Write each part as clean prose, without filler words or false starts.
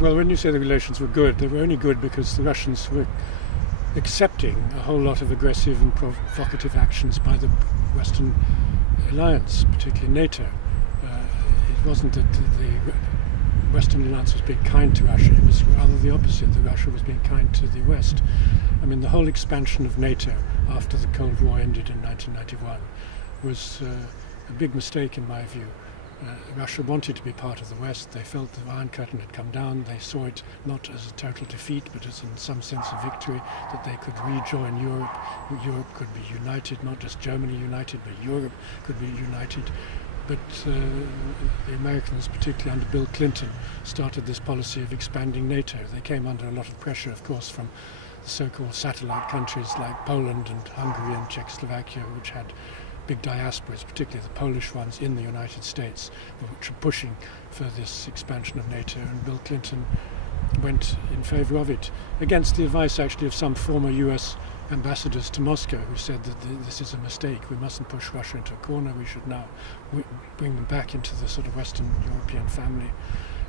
Well, when you say the relations were good, they were only good because the Russians were accepting a whole lot of aggressive and provocative actions by the Western alliance, particularly NATO. It wasn't that the Western alliance was being kind to Russia, it was rather the opposite, that Russia was being kind to the West. I mean, the whole expansion of NATO after the Cold War ended in 1991 was a big mistake in my view. Russia wanted to be part of the West. They felt the Iron Curtain had come down. They saw it not as a total defeat, but as in some sense a victory, that they could rejoin Europe. Europe could be united, not just Germany united, but Europe could be united. But the Americans, particularly under Bill Clinton, started this policy of expanding NATO. They came under a lot of pressure, of course, from the so-called satellite countries like Poland and Hungary and Czechoslovakia, which had big diasporas, particularly the Polish ones in the United States, which were pushing for this expansion of NATO, and Bill Clinton went in favour of it, against the advice actually of some former US ambassadors to Moscow who said that this is a mistake, we mustn't push Russia into a corner, we should now bring them back into the sort of Western European family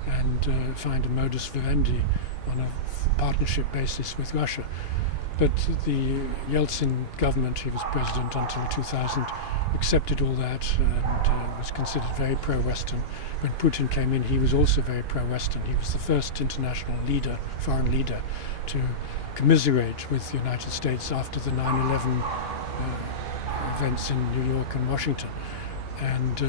and find a modus vivendi on a partnership basis with Russia. But the Yeltsin government, he was president until 2000, accepted all that and was considered very pro-Western. When Putin came in, he was also very pro-Western. He was the first international leader, foreign leader, to commiserate with the United States after the 9/11 events in New York and Washington. And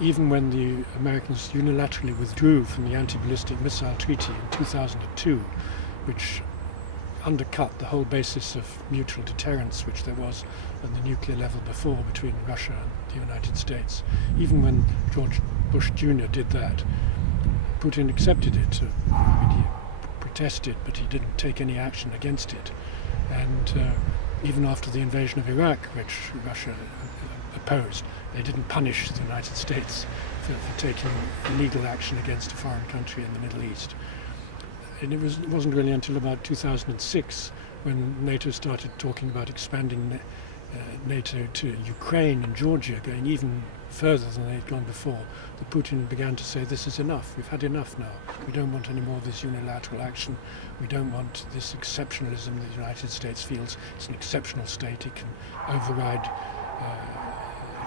even when the Americans unilaterally withdrew from the anti-ballistic missile treaty in 2002, which undercut the whole basis of mutual deterrence which there was at the nuclear level before between Russia and the United States. Even when George Bush Jr. did that, Putin accepted it. He protested, but he didn't take any action against it. And even after the invasion of Iraq, which Russia opposed, they didn't punish the United States for taking illegal action against a foreign country in the Middle East. And it wasn't really until about 2006 when NATO started talking about expanding NATO to Ukraine and Georgia, going even further than they'd gone before, that Putin began to say, this is enough, we've had enough now. We don't want any more of this unilateral action. We don't want this exceptionalism that the United States feels it's an exceptional state. It can override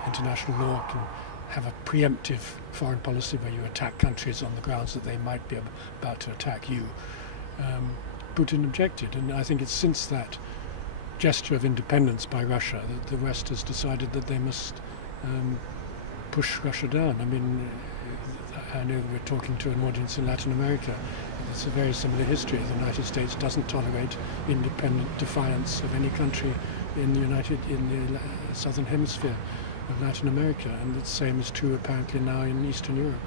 international law, can have a preemptive foreign policy where you attack countries on the grounds that they might be about to attack you. Putin objected, and I think it's since that gesture of independence by Russia that the West has decided that they must push Russia down. I mean, I know we're talking to an audience in Latin America. It's a very similar history. The United States doesn't tolerate independent defiance of any country in the southern hemisphere of Latin America, and the same is true apparently now in Eastern Europe.